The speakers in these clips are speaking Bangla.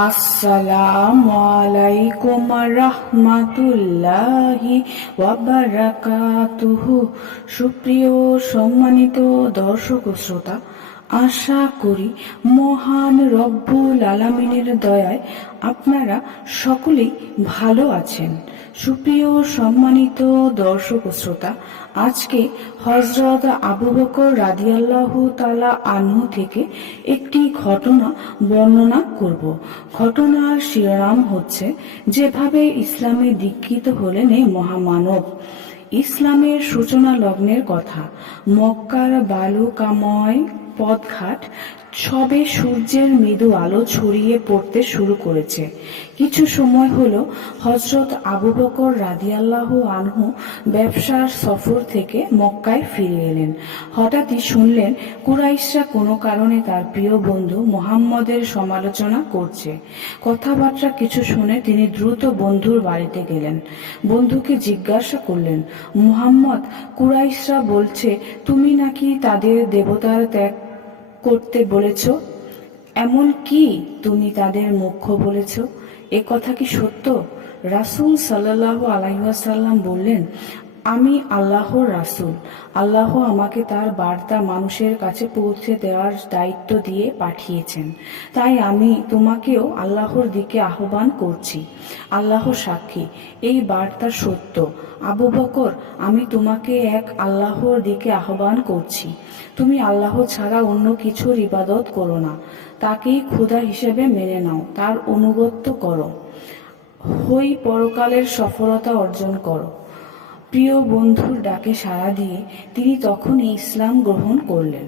আসসালামু আলাইকুম রাহমাতুল্লাহি ওয়া বারাকাতুহু। সুপ্রিয় সম্মানিত দর্শক ও শ্রোতা, আশা করি মহান রব্বুল আলামিনের দয়ায় আপনারা সকলেই ভালো আছেন। সুপ্রিয় সম্মানিত দর্শক ও শ্রোতা, আজকে হযরত আবু বকর রাদিয়াল্লাহু তাআলা আনহু থেকে একটি ঘটনা বর্ণনা করব। ঘটনার শিরোনাম হচ্ছে, যেভাবে ইসলামে দীক্ষিত হলেন এই মহামানব। ইসলামের সূচনা লগ্নের কথা। মক্কার বালুকাময় পথঘাট সবে সূর্যের মৃদু আলো ছড়িয়ে পড়তে শুরু করেছে। কিছু সময় হলো হযরত আবু বকর রাদিয়াল্লাহু আনহু ব্যবসার সফর থেকে মক্কায় ফিরে এলেন। হঠাৎই শুনলেন কুরাইশরা কোনো কারণে তার প্রিয় বন্ধু মুহাম্মদের সমালোচনা করছে। কথাবার্তা কিছু শুনে তিনি দ্রুত বন্ধুর বাড়িতে গেলেন। বন্ধুকে জিজ্ঞাসা করলেন, মুহাম্মদ, কুরাইশরা বলছে তুমি নাকি তাদের দেবতার ত্যাগ করতে বলেছ। এমন কি তুমি তাদের মুখ্য বলেছ? এ কথা কি সত্য? রাসূল সাল্লাল্লাহু আলাইহি ওয়াসাল্লাম বললেন, আমি আল্লাহর রাসূল। আল্লাহ আমাকে তার বার্তা মানুষের কাছে পৌঁছে দেওয়ার দায়িত্ব দিয়ে পাঠিয়েছেন। তাই আমি তোমাকেও আল্লাহর দিকে আহ্বান করছি। আল্লাহ সাক্ষী, এই বার্তা সত্য। আবু বকর, আমি তোমাকে এক আল্লাহর দিকে আহ্বান করছি। তুমি আল্লাহ ছাড়া অন্য কিছুর ইবাদত করো না। তাকেই খোদা হিসেবে মেনে নাও, তার অনুগত্য করো। হই পরকালের সফলতা অর্জন করো। প্রিয় বন্ধুর ডাকে সাড়া দিয়ে তিনি তখনই ইসলাম গ্রহণ করলেন।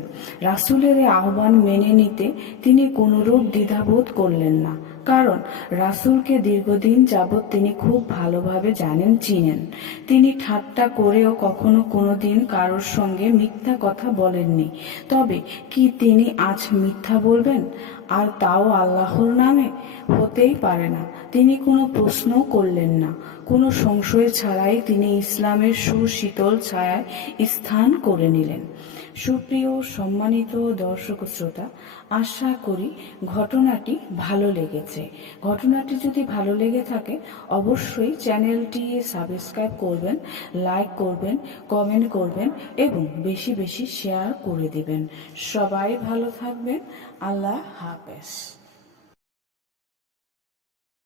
রাসূলের এই আহ্বান মেনে নিতে তিনি কোনরূপ দ্বিধাবোধ করলেন না, কারণ রাসূলকে দীর্ঘদিন যাবৎ তিনি খুব ভালোভাবে জানেন, চিনেন। তিনি ঠাট্টা করেও কখনো কোনোদিন কারোর সঙ্গে মিথ্যা কথা বলেননি। তবে কি তিনি আজ মিথ্যা বলবেন, আর তাও আল্লাহর নামে? হতেই পারে না। তিনি কোনো প্রশ্নও করলেন না। কোনো সংশয় ছাড়াই তিনি ইসলামের সুশীতল ছায়ায় স্থান করে নিলেন। সুপ্রিয় সম্মানিত দর্শক শ্রোতা, আশা করি ঘটনাটি ভালো লেগেছে। ঘটনাটি যদি ভালো লেগে থাকে অবশ্যই চ্যানেলটি সাবস্ক্রাইব করবেন, লাইক করবেন, কমেন্ট করবেন এবং বেশি বেশি শেয়ার করে দিবেন। সবাই ভালো থাকবেন। আল্লাহ হাফেজ।